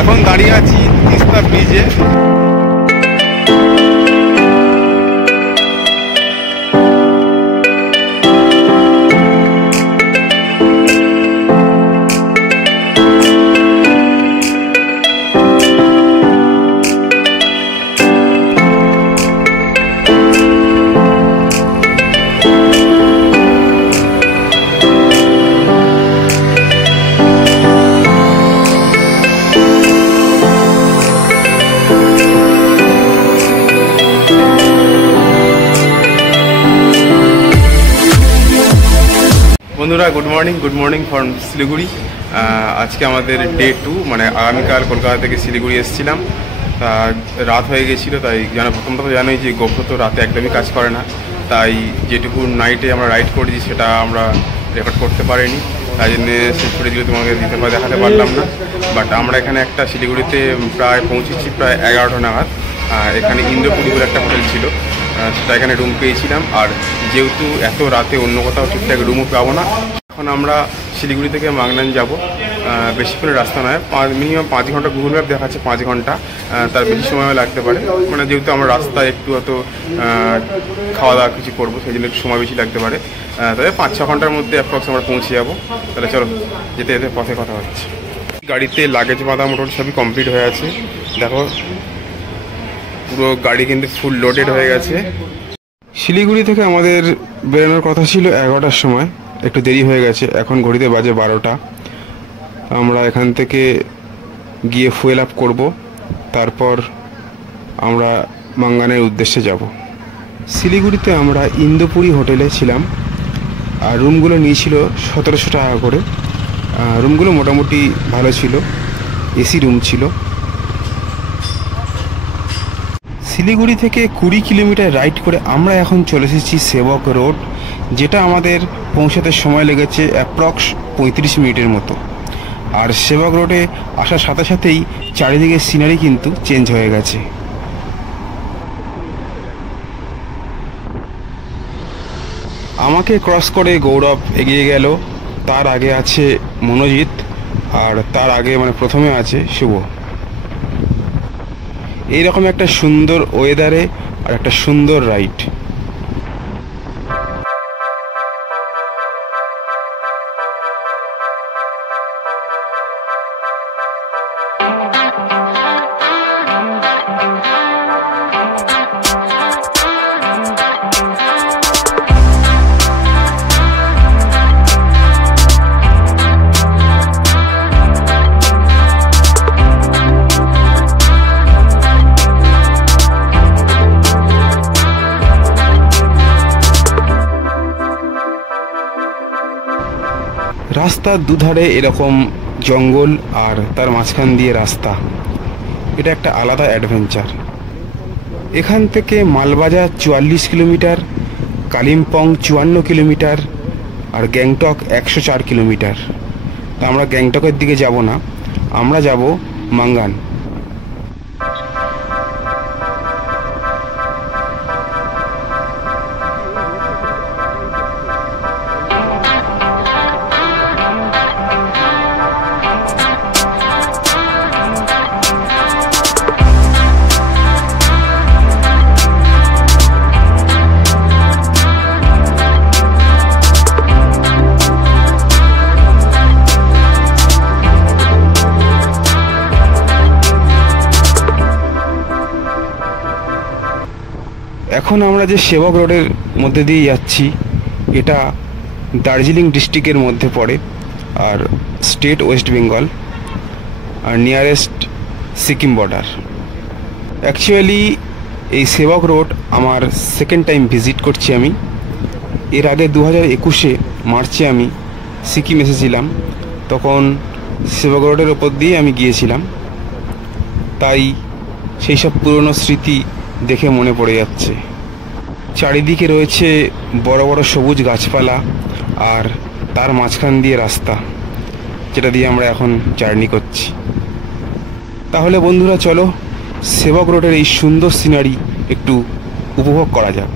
এখন দাঁড়িয়ে আছি তিস্তা ব্রিজে। বন্ধুরা গুড মর্নিং ফ্রম শিলিগুড়ি। আজকে আমাদের ডে 2, মানে আগামীকাল কলকাতা থেকে শিলিগুড়ি এসেছিলাম। রাত হয়ে গেছিলো, তাই প্রথম কথা জানোই যে গোপ্রো তো রাতে একদমই কাজ করে না, তাই যেটুকু নাইটে আমরা রাইড করেছি সেটা আমরা রেকর্ড করতে পারিনি, তাই জন্য সেই ফুটেজগুলো তোমাকে দেখাতে পারলাম না। বাট আমরা এখানে একটা শিলিগুড়িতে প্রায় পৌঁছেছি প্রায় 11টা নাগাদ। এখানে ইন্দ্রপুরী বলে একটা হোটেল ছিল, সেটা এখানে রুম পেয়েছিলাম। আর যেহেতু এত রাতে অন্য কোথাও ঠিকঠাক রুমও পাবো না, এখন আমরা শিলিগুড়ি থেকে মাংনান যাব। বেশিক্ষণের রাস্তা নয়, মিনিমাম 5 ঘন্টা, গুগল ম্যাপ দেখাচ্ছে 5 ঘন্টা, তার বেশি সময়ও লাগতে পারে। মানে যেহেতু আমরা রাস্তায় একটু অত খাওয়া দাওয়া কিছু করবো, সেই জন্য একটু সময় বেশি লাগতে পারে। তবে 5-6 ঘন্টার মধ্যে অ্যাপ্রক্স আমরা পৌঁছে যাবো। তাহলে চলো যেতে যেতে পথে কথা হচ্ছে। গাড়িতে লাগেজ বাঁধা মোটামুটি সবই কমপ্লিট হয়ে আছে। দেখো পুরো গাড়ি কিন্তু ফুল লোডেড হয়ে গেছে। শিলিগুড়ি থেকে আমাদের বেরোনোর কথা ছিল 11টার সময়, একটু দেরি হয়ে গেছে, এখন ঘড়িতে বাজে 12টা। আমরা এখান থেকে গিয়ে ফুয়েল আপ করবো, তারপর আমরা মাঙ্গানের উদ্দেশ্যে যাব। শিলিগুড়িতে আমরা ইন্দ্রপুরী হোটেলে ছিলাম, আর রুমগুলো নিয়েছিল 1700 টাকা করে। রুমগুলো মোটামুটি ভালো ছিল, এসি রুম ছিল। শিলিগুড়ি থেকে 20 কিলোমিটার রাইড করে আমরা এখন চলে এসেছি সেবক রোড, যেটা আমাদের পৌঁছাতে সময় লেগেছে অ্যাপ্রক্স 35 মিনিটের মতো। আর সেবক রোডে আসার সাথে সাথেই চারিদিকে সিনারি কিন্তু চেঞ্জ হয়ে গেছে। আমাকে ক্রস করে গৌরব এগিয়ে গেল, তার আগে আছে মনোজিৎ, আর তার আগে মানে প্রথমে আছে শুভ। এইরকম একটা সুন্দর ওয়েদারে আর একটা সুন্দর রাইড। রাস্তার দুধারে এরকম জঙ্গল আর তার মাঝখান দিয়ে রাস্তা, এটা একটা আলাদা অ্যাডভেঞ্চার। এখান থেকে মালবাজার 44 কিলোমিটার, কালিম্পং 54 কিলোমিটার, আর গ্যাংটক 104 কিলোমিটার। তা আমরা গ্যাংটকের দিকে যাব না, আমরা যাব মাঙ্গান। এখন আমরা যে সেবক রোডের মধ্যে দিয়ে যাচ্ছি, এটা দার্জিলিং ডিস্ট্রিক্টের মধ্যে পড়ে, আর স্টেট ওয়েস্ট বেঙ্গল, আর নিয়ারেস্ট সিকিম বর্ডার। অ্যাকচুয়ালি এই সেবক রোড আমার সেকেন্ড টাইম ভিজিট করছি আমি। এর আগে 2021-এ মার্চে আমি সিকিম এসেছিলাম, তখন সেবক রোডের ওপর দিয়ে আমি গিয়েছিলাম, তাই সেই সব পুরনো স্মৃতি দেখে মনে পড়ে যাচ্ছে। চারিদিকে রয়েছে বড় বড় সবুজ গাছপালা, আর তার মাঝখান দিয়ে রাস্তা, যেটা দিয়ে আমরা এখন জার্নি করছি। তাহলে বন্ধুরা চলো সেবক রোডের এই সুন্দর সিনারি একটু উপভোগ করা যাক।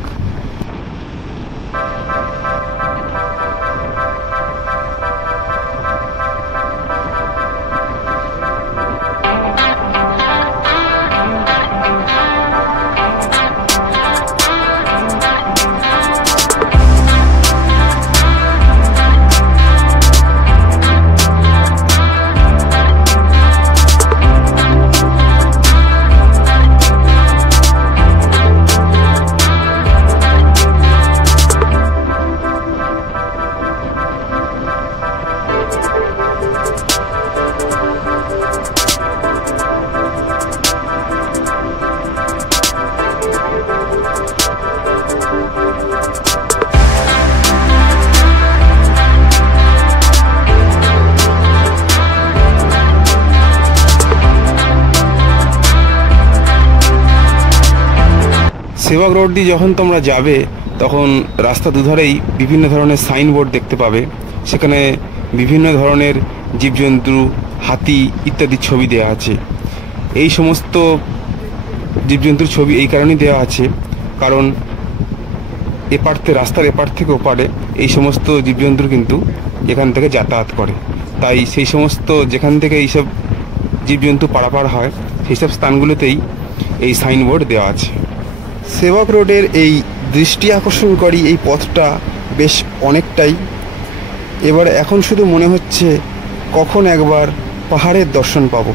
সেবক রোড দিয়ে যখন তোমরা যাবে তখন রাস্তা দুধারেই বিভিন্ন ধরনের সাইনবোর্ড দেখতে পাবে। সেখানে বিভিন্ন ধরনের জীবজন্তু, হাতি ইত্যাদি ছবি দেওয়া আছে। এই সমস্ত জীবজন্তুর ছবি এই কারণেই দেওয়া আছে কারণ রাস্তার এপার থেকে ওপারে এই সমস্ত জীবজন্তু কিন্তু এখান থেকে যাতায়াত করে। তাই সেই সমস্ত যেখান থেকে এইসব জীবজন্তু পারাপার হয় সেই সব স্থানগুলোতেই এই সাইনবোর্ড দেওয়া আছে। সেবক রোডের এই দৃষ্টি আকর্ষণকারী এই পথটা বেশ অনেকটাই। এবার এখন শুধু মনে হচ্ছে কখন একবার পাহাড়ের দর্শন পাবো।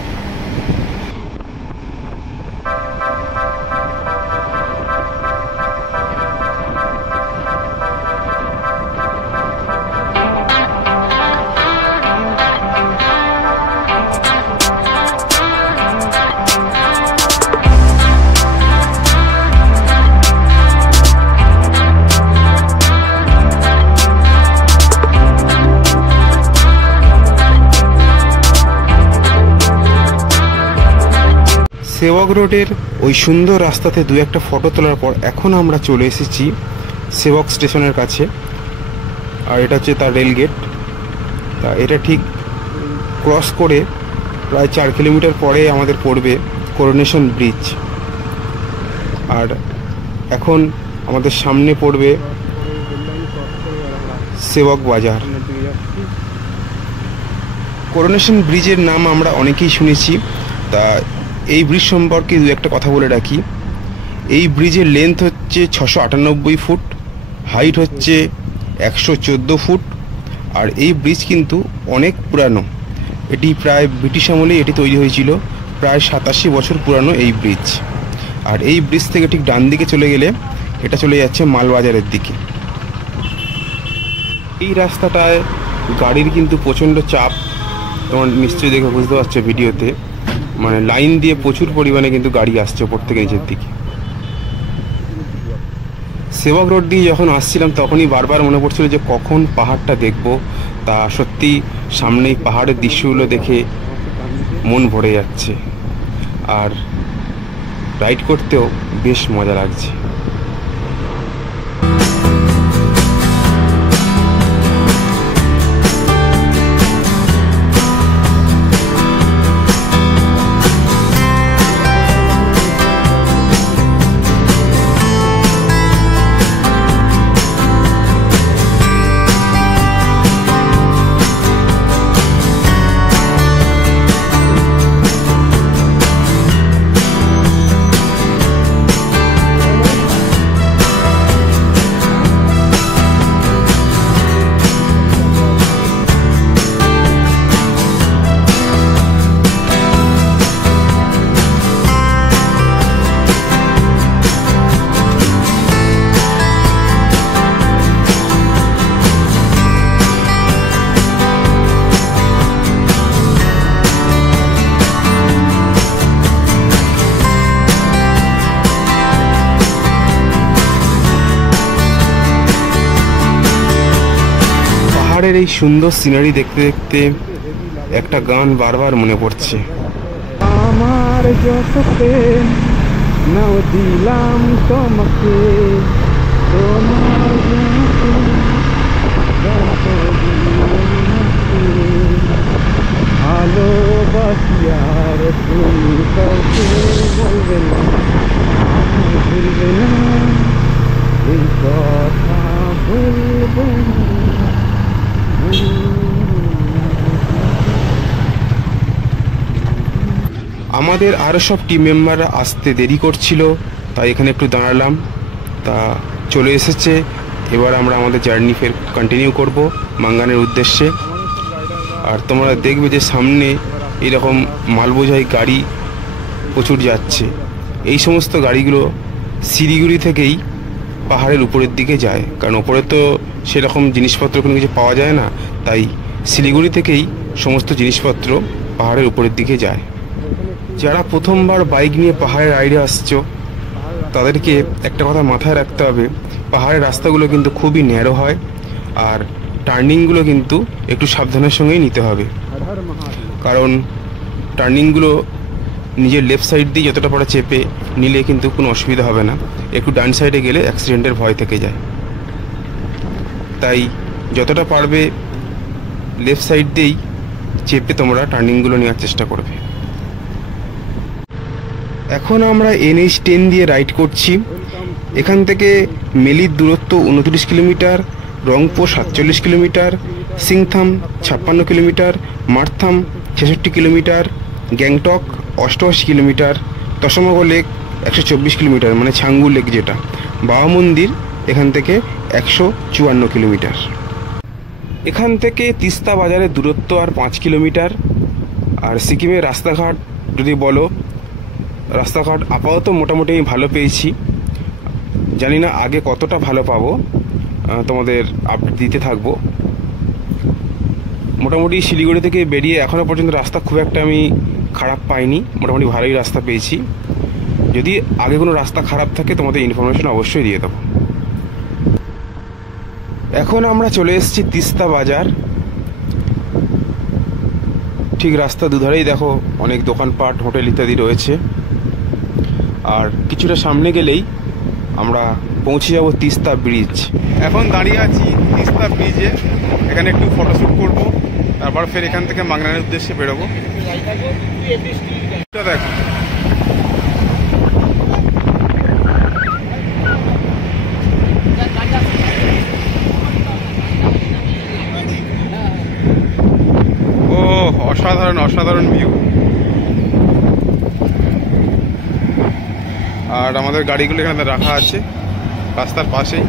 সেবক রোডের ওই সুন্দর রাস্তাতে দু একটা ফটো তোলার পর এখন আমরা চলে এসেছি সেবক স্টেশনের কাছে। আর এটা হচ্ছে তার রেল গেট। তা এটা ঠিক ক্রস করে প্রায় 4 কিলোমিটার পরে আমাদের পড়বে করোনেশন ব্রিজ। আর এখন আমাদের সামনে পড়বে সেবক বাজার। করোনেশন ব্রিজের নাম আমরা অনেকেই শুনেছি। তা এই ব্রিজ সম্পর্কে দু একটা কথা বলে রাখি। এই ব্রিজের লেন্থ হচ্ছে 698 ফুট, হাইট হচ্ছে 114 ফুট। আর এই ব্রিজ কিন্তু অনেক পুরানো। এটি প্রায় ব্রিটিশ আমলে এটি তৈরি হয়েছিল। প্রায় 87 বছর পুরানো এই ব্রিজ। আর এই ব্রিজ থেকে ঠিক ডান দিকে চলে গেলে এটা চলে যাচ্ছে মালবাজারের দিকে। এই রাস্তাটায় গাড়ির কিন্তু প্রচণ্ড চাপ, তোমার নিশ্চয়ই দেখে বুঝতে পারছো ভিডিওতে। মানে লাইন দিয়ে প্রচুর পরিমাণে কিন্তু গাড়ি আসছে ওপর থেকে নিচের দিকে। সেবক রোড দিয়ে যখন আসছিলাম তখনই বারবার মনে পড়ছিল যে কখন পাহাড়টা দেখব। তা সত্যি সামনেই পাহাড়ের দৃশ্যগুলো দেখে মন ভরে যাচ্ছে। আর রাইড করতেও বেশ মজা লাগছে। পাহাড়ের এই সুন্দর সিনারি দেখতে দেখতে একটা গান বারবার মনে পড়ছে। আমার যশোকে নাও দিলাম তোমাকে, ভালোবাসিয়ার তুমি কাউকে বলবে না, ভুলবে না, এই কথা বলবে না। আমাদের আরও সব টিম মেম্বাররা আসতে দেরি করছিল, তাই এখানে একটু দাঁড়ালাম। তা চলে এসেছে। এবার আমরা আমাদের জার্নি ফের কন্টিনিউ করব মাঙ্গানের উদ্দেশ্যে। আর তোমরা দেখবে যে সামনে এরকম মালবোঝাই গাড়ি প্রচুর যাচ্ছে। এই সমস্ত গাড়িগুলো শিলিগুড়ি থেকেই পাহাড়ের উপরের দিকে যায়, কারণ ওপরে তো সেরকম জিনিসপত্র কোনো কিছু পাওয়া যায় না। তাই শিলিগুড়ি থেকেই সমস্ত জিনিসপত্র পাহাড়ের উপরের দিকে যায়। যারা প্রথমবার বাইক নিয়ে পাহাড়ের রাইডে আসছো তাদেরকে একটা কথা মাথায় রাখতে হবে, পাহাড়ের রাস্তাগুলো কিন্তু খুবই ন্যারো হয়। আর টার্নিংগুলো কিন্তু একটু সাবধানের সঙ্গেই নিতে হবে, কারণ টার্নিংগুলো নিজের লেফট সাইড দিয়ে যতটা পারা চেপে নিলে কিন্তু কোনো অসুবিধা হবে না। একটু ডান সাইডে গেলে অ্যাক্সিডেন্টের ভয় থেকে যায়, তাই যতটা পারবে লেফট সাইড দিয়েই চেপে তোমরা টার্নিংগুলো নেওয়ার চেষ্টা করবে। এখন আমরা NH10 দিয়ে রাইড করছি। এখান থেকে মেলির দূরত্ব 29 kilometre, Rangpo 47 kilometre, Singtam 56 kilometre, Martam 66 kilometre, Gangtok 88 kilometre, Tsomgo lake 124 kilometre মানে ছাঙ্গু লেক যেটা, বাবা মন্দির এখান থেকে 154 কিলোমিটার। এখান থেকে তিস্তা বাজারের দূরত্ব আর 5 কিলোমিটার। আর সিকিমের রাস্তাঘাট যদি বলো, রাস্তাঘাট আপাতত মোটামুটি আমি ভালো পেয়েছি, জানি না আগে কতটা ভালো পাবো, তোমাদের আপডেট দিতে থাকবো। মোটামুটি শিলিগুড়ি থেকে বেরিয়ে এখনও পর্যন্ত রাস্তা খুব একটা আমি খারাপ পাইনি, মোটামুটি ভালোই রাস্তা পেয়েছি। যদি আগে কোনো রাস্তা খারাপ থাকে তোমাদের ইনফরমেশন অবশ্যই দিয়ে দেবো। এখন আমরা চলে এসেছি তিস্তা বাজার। ঠিক রাস্তা দুধারেই দেখো অনেক দোকানপাট, হোটেল ইত্যাদি রয়েছে। আর কিছুটা সামনে গেলেই আমরা পৌঁছে যাব তিস্তা ব্রিজ। এখন দাঁড়িয়ে আছি তিস্তা ব্রিজে, এখানে একটু ফটোশ্যুট করব, তারপর ফের এখান থেকে মাংনানের উদ্দেশ্যে বেরোবো। দেখো ও অসাধারণ অসাধারণ ভিউ। আর আমাদের গাড়িগুলো এখানে রাখা আছে রাস্তার পাশেই,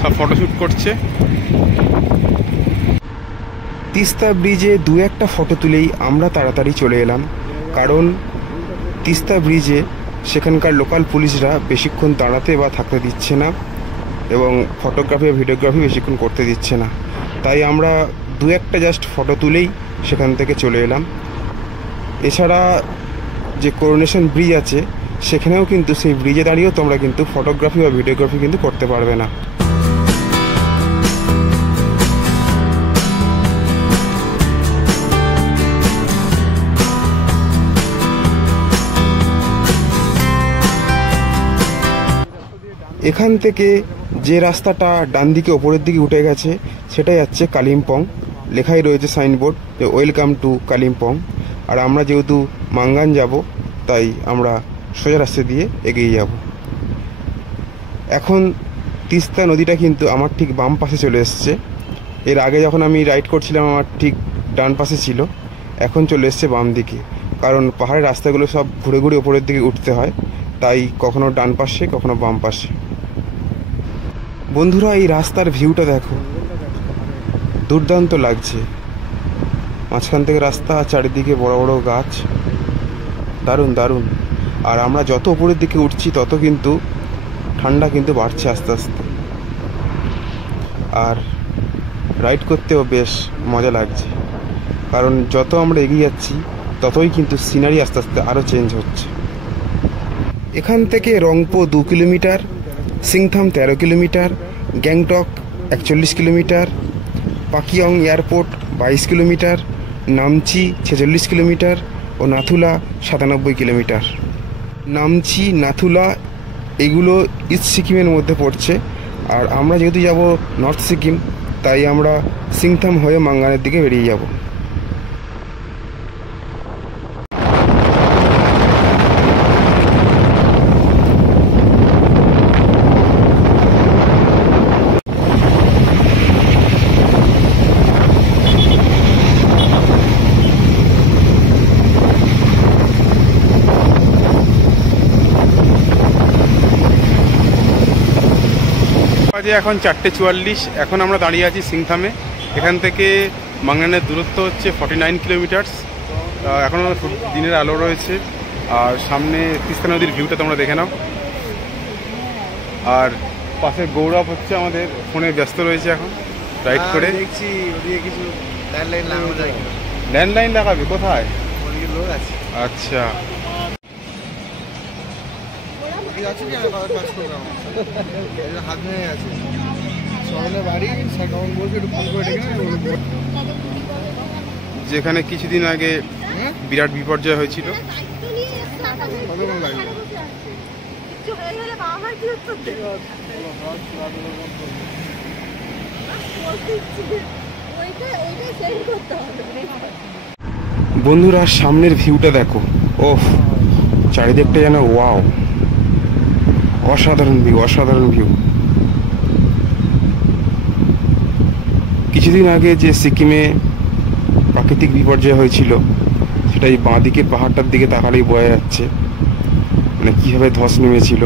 সব ফটোশ্যুট করছে। তিস্তা ব্রিজে দু একটা ফটো তুলেই আমরা তাড়াতাড়ি চলে এলাম, কারণ তিস্তা ব্রিজে সেখানকার লোকাল পুলিশরা বেশিক্ষণ দাঁড়াতে বা থাকতে দিচ্ছে না, এবং ফটোগ্রাফি বা ভিডিওগ্রাফি বেশিক্ষণ করতে দিচ্ছে না। তাই আমরা দু একটা জাস্ট ফটো তুলেই সেখান থেকে চলে এলাম। এছাড়া যে করোনেশন ব্রিজ আছে সেখানেও কিন্তু সেই ব্রিজে দাঁড়িয়েও তোমরা কিন্তু ফটোগ্রাফি বা ভিডিওগ্রাফি কিন্তু করতে পারবে না। এখান থেকে যে রাস্তাটা ডান দিকে ওপরের দিকে উঠে গেছে সেটাই যাচ্ছে কালিম্পং। লেখাই রয়েছে সাইনবোর্ড যে ওয়েলকাম টু কালিম্পং। আর আমরা যেহেতু মাঙ্গান যাব তাই আমরা সোজা রাস্তা দিয়ে এগিয়ে যাব। এখন তিস্তা নদীটা কিন্তু আমার ঠিক বাম পাশে চলে এসছে। এর আগে যখন আমি রাইড করছিলাম আমার ঠিক ডান পাশে ছিল, এখন চলে এসছে বাম দিকে, কারণ পাহাড়ের রাস্তাগুলো সব ঘুরে ঘুরে ওপরের দিকে উঠতে হয়, তাই কখনো ডান পাশে কখনো বাম পাশে। বন্ধুরা এই রাস্তার ভিউটা দেখো, দুর্দান্ত লাগছে। মাঝখান থেকে রাস্তা, চারিদিকে বড় বড় গাছ, দারুণ দারুণ। আর আমরা যত উপরের দিকে উঠছি তত কিন্তু ঠান্ডা কিন্তু বাড়ছে আস্তে আস্তে, আর রাইড করতেও বেশ মজা লাগছে, কারণ যত আমরা এগিয়ে যাচ্ছি ততই কিন্তু সিনারি আস্তে আস্তে আরও চেঞ্জ হচ্ছে। এখান থেকে Rangpo 2 kilometre, Singtam 13 kilometre, Gangtok 41 kilometre, Pakyong airport 22 kilometre, Namchi 46 kilometre ও নাথুলা 97 কিলোমিটার। নামচি, নাথুলা এগুলো ইস্ট সিকিমের মধ্যে পড়ছে, আর আমরা যেহেতু যাব নর্থ সিকিম তাই আমরা সিংথাম হয়ে মাঙ্গানের দিকে বেরিয়ে যাব। এখন 4:44। এখন আমরা দাঁড়িয়ে আছি সিংথামে। এখান থেকে মাংনানের দূরত্ব হচ্ছে 49 কিলোমিটার্স। এখনও দিনের আলো রয়েছে, আর সামনে তিস্তা নদীর ভিউটা তোমরা দেখে নাও। আর পাশে গৌরব হচ্ছে আমাদের ফোনে ব্যস্ত রয়েছে এখন রাইড করে। দেখছি ওদিকে কিছু ল্যান্ডলাইন লাগানো যায়। ল্যান্ডলাইন লাগাবে কোথায়? ওদিকে লোক আছে। আচ্ছা, আছে কি আমি কাজ করলাম, হাত নিয়ে আছে সকালে বাড়ি সকাল বলছে একটু ফোন করে ডেকে, যেখানে কিছুদিন আগে বিরাট বিপর্যয় হয়েছিল। কতক্ষণ লাগবে? বন্ধুরা সামনের ভিউটা দেখো, ওফ চারিদিকটা যেন ওয়াও, অসাধারণ ভিউ, অসাধারণ ভিউ। কিছুদিন আগে যে সিকিমে প্রাকৃতিক বিপর্যয় হয়েছিল, সেটা এই বাঁদিকের পাহাড়টার দিকে তাকালেই বোঝা যাচ্ছে মানে কীভাবে ধস নেমেছিল।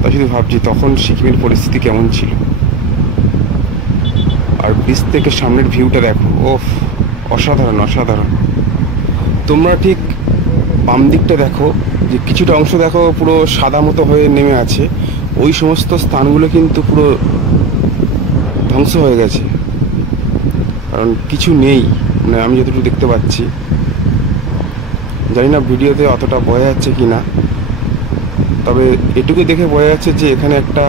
তা শুধু ভাবছি তখন সিকিমের পরিস্থিতি কেমন ছিল। আর ব্রিজ থেকে সামনের ভিউটা দেখো, ওফ অসাধারণ, অসাধারণ। তোমরা ঠিক বাম দিকটা দেখো, যে কিছুটা অংশ দেখো পুরো সাদা মতো হয়ে নেমে আছে, ওই সমস্ত স্থানগুলো কিন্তু পুরো ধ্বংস হয়ে গেছে, কারণ কিছু নেই, মানে আমি যতটুকু দেখতে পাচ্ছি। জানি না ভিডিওতে অতটা বোঝা যাচ্ছে কি না, তবে এটুকু দেখে বোঝা যাচ্ছে যে এখানে একটা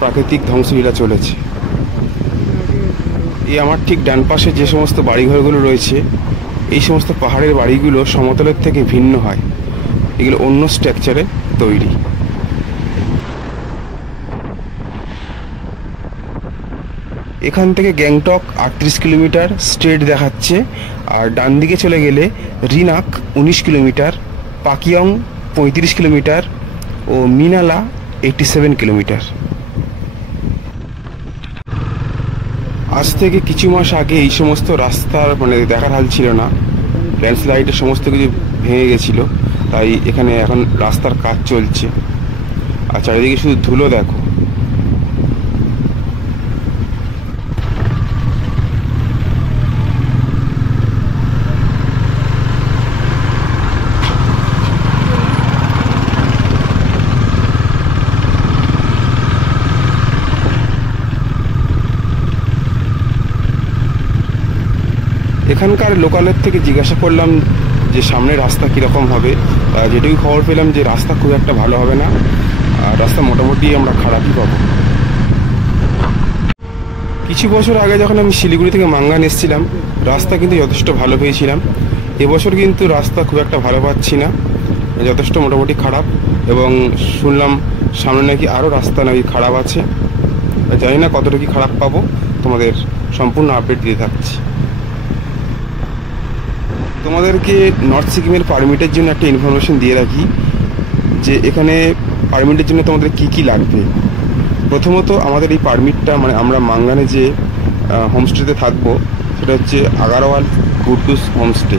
প্রাকৃতিক ধ্বংসলীলা চলেছে। এই আমার ঠিক ডান পাশে যে সমস্ত বাড়িঘরগুলো রয়েছে, এই সমস্ত পাহাড়ের বাড়িগুলো সমতলের থেকে ভিন্ন হয়, এগুলো অন্য স্ট্রাকচারে তৈরি। এখান থেকে গ্যাংটক 38 কিলোমিটার স্ট্রেট দেখাচ্ছে, আর ডান দিকে চলে গেলে রিনাক 19 কিলোমিটার, পাকিয়ং 35 কিলোমিটার ও মিনালা 87 কিলোমিটার। আজ থেকে কিছু মাস আগে এই সমস্ত রাস্তার মানে দেখার হাল ছিল না, ল্যান্ডস্লাইডে সমস্ত কিছু ভেঙে গেছিল, তাই এখানে এখন রাস্তার কাজ চলছে। আর চারিদিকে শুধু ধুলো দেখো। এখানকার লোকালের থেকে জিজ্ঞাসা করলাম যে সামনে রাস্তা কীরকম হবে, যেটুকু খবর পেলাম যে রাস্তা খুব একটা ভালো হবে না, আর রাস্তা মোটামুটি আমরা খারাপই পাবো। কিছু বছর আগে যখন আমি শিলিগুড়ি থেকে মাঙ্গান এসেছিলাম, রাস্তা কিন্তু যথেষ্ট ভালো পেয়েছিলাম। এবছর কিন্তু রাস্তা খুব একটা ভালো পাচ্ছি না, যথেষ্ট মোটামুটি খারাপ, এবং শুনলাম সামনে নাকি আরও রাস্তা নাকি খারাপ আছে। জানি না কতটা কি খারাপ পাবো, তোমাদের সম্পূর্ণ আপডেট দিয়ে থাকছি। তোমাদেরকে নর্থ সিকিমের পারমিটের জন্য একটা ইনফরমেশন দিয়ে রাখি, যে এখানে পারমিটের জন্য তোমাদের কি কি লাগবে। প্রথমত আমাদের এই পারমিটটা, মানে আমরা মাঙ্গানে যে হোমস্টেতে থাকবো, সেটা হচ্ছে আগারওয়াল গুড্ডুস হোমস্টে।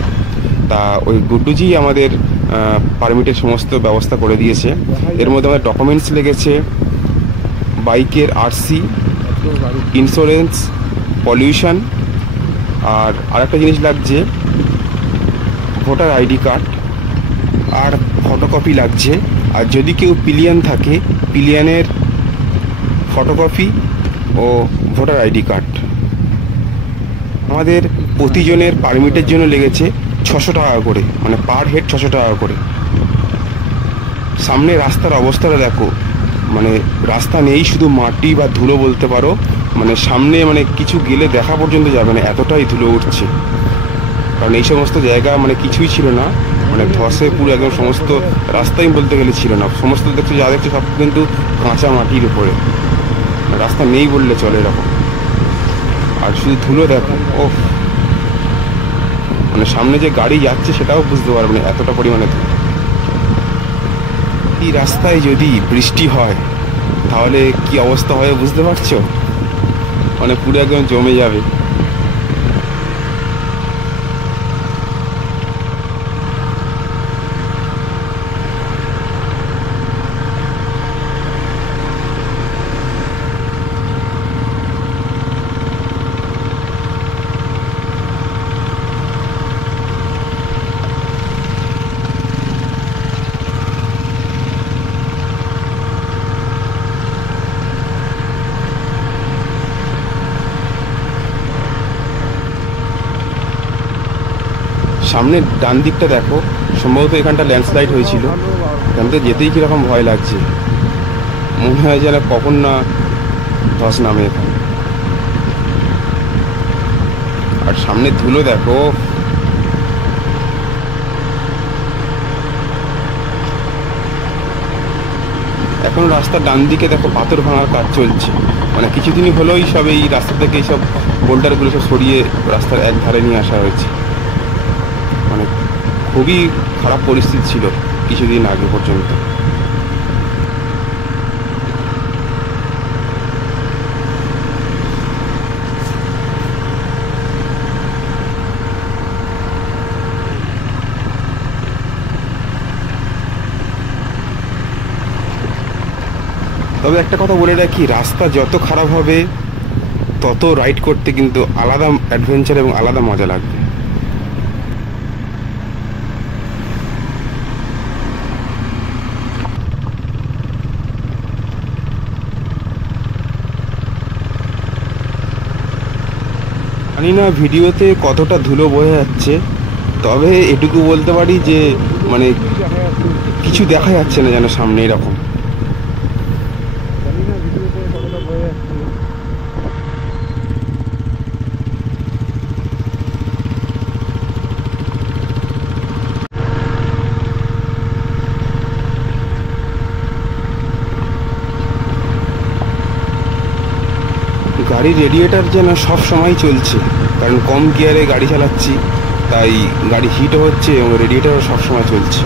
তা ওই গুড্ডুজি আমাদের পারমিটের সমস্ত ব্যবস্থা করে দিয়েছে। এর মধ্যে আমাদের ডকুমেন্টস লেগেছে, বাইকের আরসি, ইন্স্যুরেন্স, পলিউশন, আর আরেকটা জিনিস লাগছে ভোটার আইডি কার্ড, আর ফটোকপি লাগছে। আর যদি কেউ পিলিয়ন থাকে, পিলিয়নের ফটোকপি ও ভোটার আইডি কার্ড। আমাদের প্রতিজনের পারমিটের জন্য লেগেছে 600 টাকা করে, মানে পার হেড 600 টাকা করে। সামনে রাস্তার অবস্থাটা দেখো, মানে রাস্তা নেই, শুধু মাটি বা ধুলো বলতে পারো। মানে সামনে মানে কিছু গেলে দেখা পর্যন্ত যাবে না, এতটাই ধুলো উঠছে। কারণ এই সমস্ত জায়গা মানে কিছুই ছিল না, মানে ধসে পুরো একদম সমস্ত রাস্তাই বলতে গেলে ছিল না। সমস্ত দেখছো যা দেখছো সব কিন্তু কাঁচা মাটির উপরে, রাস্তা নেই বললে চলে এরকম। আর শুধু ধুলো দেখো, ও মানে সামনে যে গাড়ি যাচ্ছে সেটাও বুঝতে পারবে না, এতটা পরিমাণে ধুলো। এই রাস্তায় যদি বৃষ্টি হয় তাহলে কি অবস্থা হয় বুঝতে পারছো, মানে পুরো একদম জমে যাবে। সামনের ডান দিকটা দেখো, সম্ভবত এখানটা ল্যান্ডস্লাইড হয়েছিল। এখান থেকে যেতেই কীরকম ভয় লাগছে, মনে হয় যেন কখন না ধস নামে এখানে। আর সামনে ধুলো দেখো। এখন রাস্তার ডান দিকে দেখো পাথর ভাঙার কাজ চলছে, মানে কিছুদিনই হলোই সব এই রাস্তা থেকে এইসব বোল্ডারগুলো সব সরিয়ে রাস্তার এক ধারে নিয়ে আসা হয়েছে। মানে খুবই খারাপ পরিস্থিতি ছিল কিছুদিন আগে পর্যন্ত। তবে একটা কথা বলে রাখি, রাস্তা যত খারাপ হবে তত রাইড করতে কিন্তু আলাদা অ্যাডভেঞ্চার এবং আলাদা মজা লাগবে। জানি না ভিডিওতে কতটা ধুলো বয়ে যাচ্ছে, তবে এটুকু বলতে পারি যে মানে কিছু দেখা যাচ্ছে না যেন সামনে এরকম। গাড়ির রেডিয়েটার যেন সব সময় চলছে, কারণ কম গিয়ারে গাড়ি চালাচ্ছি, তাই গাড়ি হিটও হচ্ছে এবং রেডিয়েটারও সবসময় চলছে।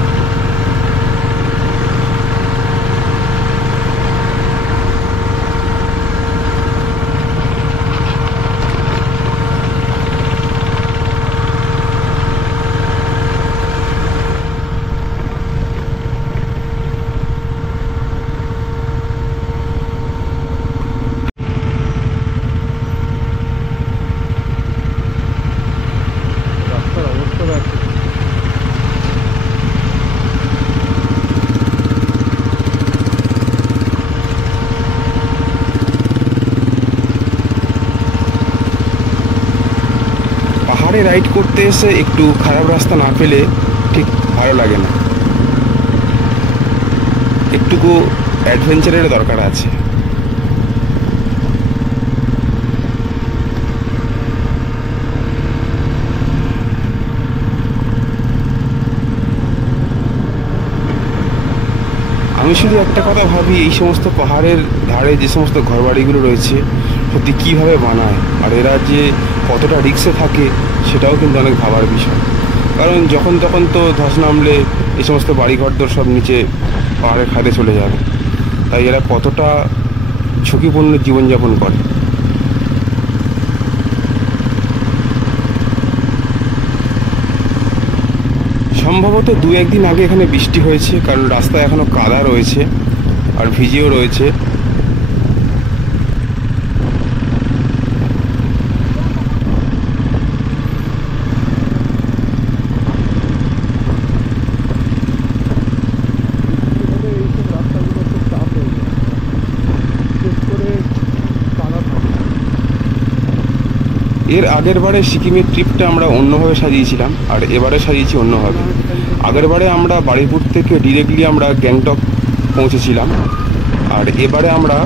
পাহাড়ে রাইড করতে এসে একটু খারাপ রাস্তা না পেলে ঠিক ভালো লাগে না, একটুকু অ্যাডভেঞ্চারের দরকার আছে। আমি শুধু একটা কথা ভাবি, এই সমস্ত পাহাড়ের ধারে যে সমস্ত ঘরবাড়িগুলো রয়েছে সত্যি কীভাবে বানায়, আর এরা যে কতটা রিস্কে থাকে সেটাও কিন্তু অনেক ভাবার বিষয়। কারণ যখন তখন তো ধস নামলে এই সমস্ত বাড়িঘরদোর সব নিচে পাহাড়ের খাদে চলে যাবে, তাই এরা কতটা ঝুঁকিপূর্ণ জীবনযাপন করে। সম্ভবত দু একদিন আগে এখানে বৃষ্টি হয়েছে, কারণ রাস্তা এখনো কাদা রয়েছে আর ভিজেও রয়েছে। এর আগের বারে সিকিমের ট্রিপটা আমরা অন্যভাবে সাজিয়েছিলাম, আর এবারে সাজিয়েছি অন্যভাবে। আগের বারে আমরা বারুইপুর থেকে ডিরেক্টলি আমরা গ্যাংটক পৌঁছেছিলাম, আর এবারে আমরা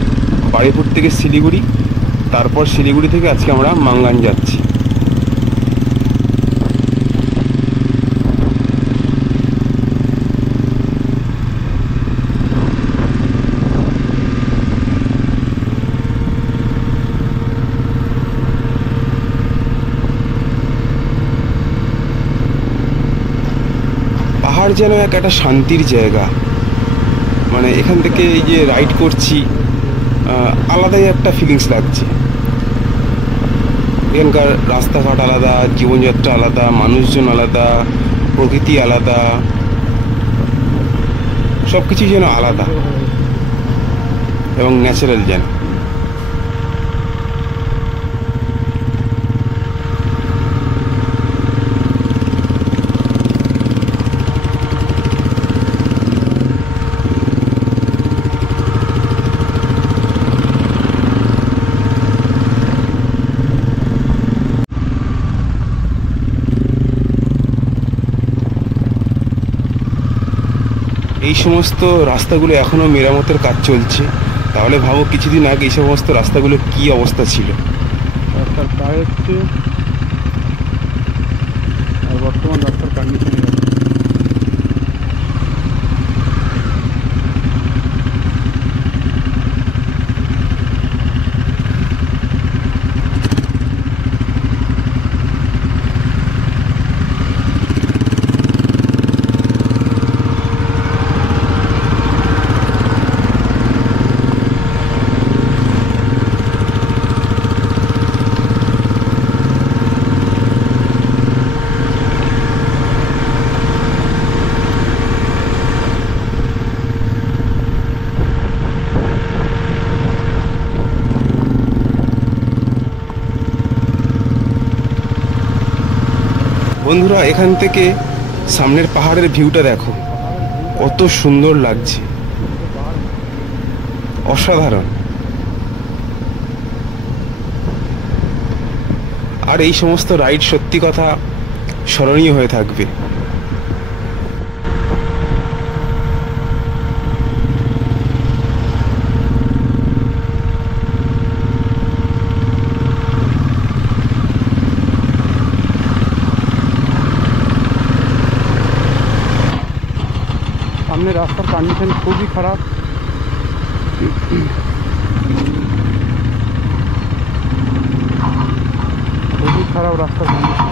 বারুইপুর থেকে শিলিগুড়ি, তারপর শিলিগুড়ি থেকে আজকে আমরা মাঙ্গান যাচ্ছি। পাহাড় যেন একটা শান্তির জায়গা, মানে এখান থেকে এই যে রাইড করছি আলাদাই একটা ফিলিংস লাগছে। এখানকার রাস্তাঘাট আলাদা, জীবনযাত্রা আলাদা, মানুষজন আলাদা, প্রকৃতি আলাদা, সব কিছু যেন আলাদা এবং ন্যাচারাল যেন। এই সমস্ত রাস্তাগুলো এখনও মেরামতের কাজ চলছে, তাহলে ভাবো কিছুদিন আগে এই সমস্ত রাস্তাগুলো কী অবস্থা ছিল। রাস্তার গায়ে হচ্ছে বন্ধুরা, এখান থেকে সামনের পাহাড়ের ভিউটা দেখো, কত সুন্দর লাগছে, অসাধারণ। আর এই সমস্ত রাইড সত্যি কথা স্মরণীয় হয়ে থাকবে। সামনে রাস্তার কন্ডিশন খুবই খারাপ, খুবই খারাপ রাস্তার কন্ডিশন।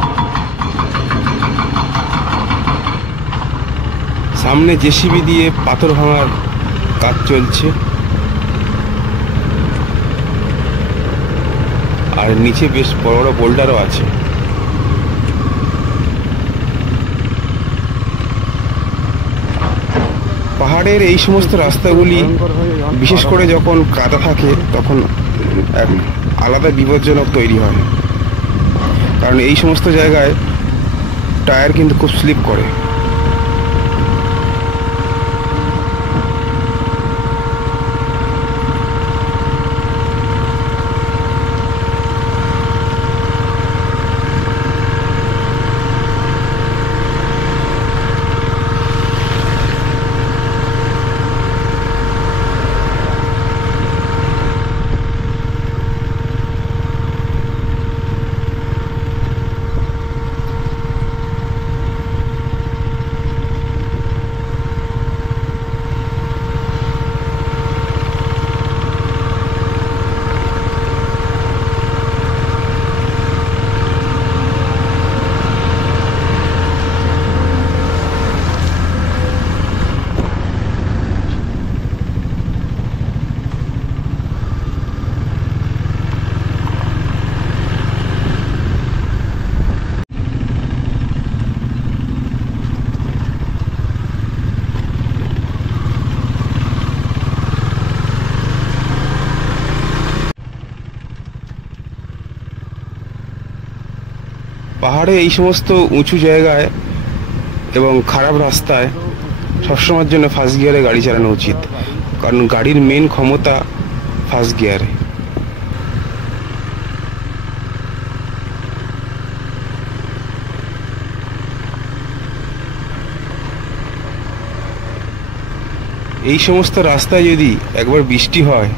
সামনে জেসিবি দিয়ে পাথর ভাঙার কাজ চলছে, আর নিচে বেশ বড় বড় বোল্ডারও আছে। পাহাড়ের এই সমস্ত রাস্তাগুলি বিশেষ করে যখন কাদা থাকে তখন এক আলাদা বিপজ্জনক তৈরি হয়, কারণ এই সমস্ত জায়গায় টায়ার কিন্তু খুব স্লিপ করে। পাহাড়ে এই সমস্ত উঁচু জায়গায় এবং খারাপ রাস্তায় সবসময়ের জন্য ফার্স্ট গিয়ারে গাড়ি চালানো উচিত, কারণ গাড়ির মেন ক্ষমতা ফার্স্ট গিয়ারে। এই সমস্ত রাস্তায় যদি একবার বৃষ্টি হয়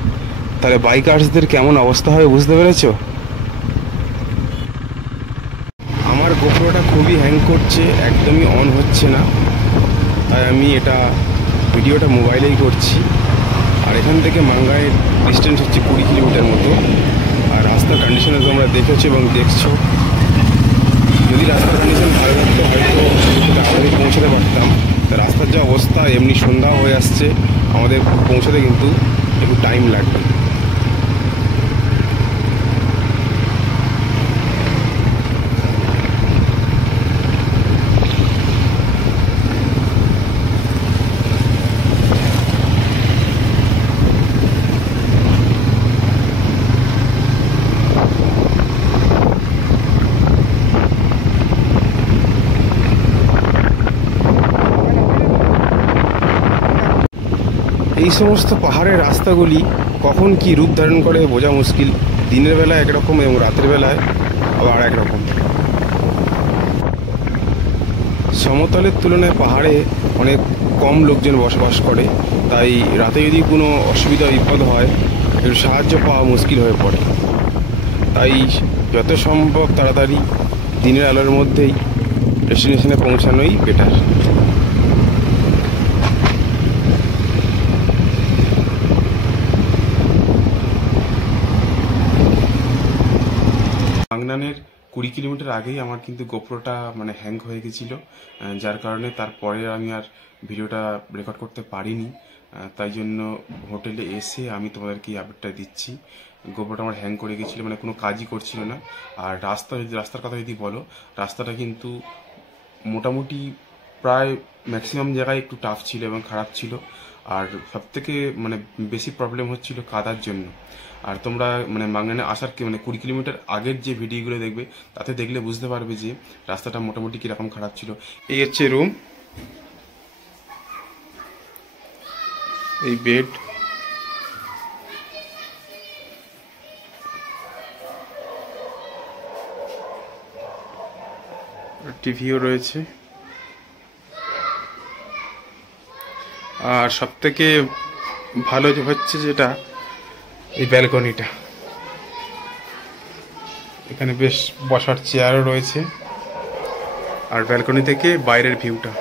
তাহলে বাইকার্সদের কেমন অবস্থা হয় বুঝতে পেরেছো? আমার গোপ্রোটা খুবই হ্যাং করছে, একদমই অন হচ্ছে না, তাই আমি ভিডিওটা মোবাইলেই করছি। আর এখান থেকে মাঙ্গাইয়ের ডিস্টেন্স হচ্ছে 20 কিলোমিটার মতো। আর রাস্তার কন্ডিশনে তোমরা দেখেছো এবং দেখছো, যদি রাস্তার কন্ডিশন ভালো থাকতো হয়তো আমাদের পৌঁছাতে পারতাম। তা রাস্তার যা অবস্থা, এমনি সন্ধ্যা হয়ে আসছে, আমাদের পৌঁছাতে কিন্তু একটু টাইম লাগবে। এই সমস্ত পাহাড়ের রাস্তাগুলি কখন কি রূপ ধারণ করে বোঝা মুশকিল। দিনের বেলায় একরকম এবং রাতের বেলায় আবার আর একরকম। সমতলের তুলনায় পাহাড়ে অনেক কম লোকজন বসবাস করে, তাই রাতে যদি কোনো অসুবিধা বিপদ হয় একটু সাহায্য পাওয়া মুশকিল হয়ে পড়ে। তাই যত সম্ভব তাড়াতাড়ি দিনের আলোর মধ্যেই ডেস্টিনেশনে পৌঁছানোই বেটার। বাগনানের 20 কিলোমিটার আগেই আমার কিন্তু গোপ্রোটা হ্যাং হয়ে গেছিলো, যার কারণে তারপরে আমি আর ভিডিওটা রেকর্ড করতে পারিনি। তাই জন্য হোটেলে এসে আমি তোমাদেরকে এই আপডেটটা দিচ্ছি। গোপ্রোটা আমার হ্যাং করে গেছিলো, কোনো কাজই করছিল না। আর রাস্তার কথা যদি বলো, রাস্তাটা কিন্তু মোটামুটি প্রায় ম্যাক্সিমাম জায়গায় একটু টাফ ছিল এবং খারাপ ছিল। আর সবথেকে মানে বেশি প্রবলেম হচ্ছিল কাদার জন্য। আর তোমরা মানে মাঙ্গানে আসার কি মানে 20 কিলোমিটার আগের যে ভিডিওগুলো দেখবে তাতে দেখলে বুঝতে পারবে যে রাস্তাটা মোটামুটি কিরকম খারাপ ছিল। এই হচ্ছে রুম, এই বেড, টিভিও রয়েছে। আর সব থেকে ভালো হচ্ছে যেটা এই ব্যালকনিটা, এখানে বেশ বসার চেয়ারও রয়েছে। আর ব্যালকনি থেকে বাইরের ভিউটা।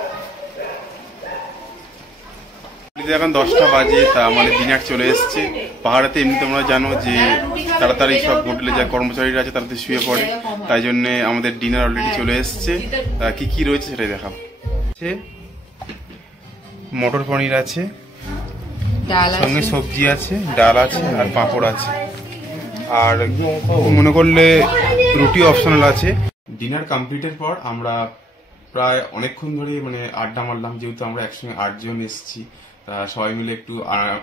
এখন 10টা বাজে, তা আমাদের ডিনার চলে এসছে। পাহাড়েতে এমনি তোমরা জানো যে তাড়াতাড়ি সব হোটেলে যা কর্মচারীরা আছে তাড়াতাড়ি শুয়ে পড়ে, তাই জন্য আমাদের ডিনার অলরেডি চলে এসছে। কি কি রয়েছে সেটাই দেখাবো। মটর পনির আছে, সঙ্গে সবজি আছে, ডাল আছে আর পাঁপড় আছে। আর মনে করলে রুটি অপশনাল আছে। ডিনার কমপ্লিটের পর আমরা প্রায় অনেকক্ষণ ধরে মানে আড্ডা মারলাম, যেহেতু আমরা একসঙ্গে 8 জন এসেছি। তা সবাই মিলে একটু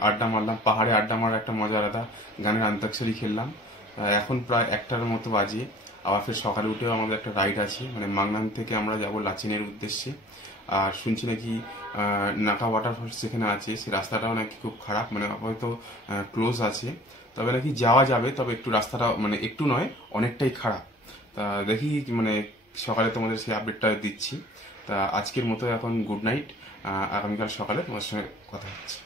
আড্ডা মারলাম। পাহাড়ে আড্ডা মারার একটা মজা আলাদা। গানের আন্তাক্ষরী খেললাম। এখন প্রায় 1টার মতো বাজে। আবার ফের সকালে উঠেও আমাদের একটা রাইড আছে, মানে মাংনান থেকে আমরা যাব লাচিনের উদ্দেশ্যে। আর শুনছি নাকি নাকা ওয়াটারফলস যেখানে আছে সেই রাস্তাটাও নাকি খুব খারাপ, মানে হয়তো ক্লোজ আছে। তবে নাকি যাওয়া যাবে, তবে একটু রাস্তাটা মানে একটু নয় অনেকটাই খারাপ। তা দেখি মানে সকালে তোমাদের সেই আপডেটটা দিচ্ছি। তা আজকের মতো এখন গুড নাইট। আগামীকাল সকালে তোমার সঙ্গে কথা হচ্ছে।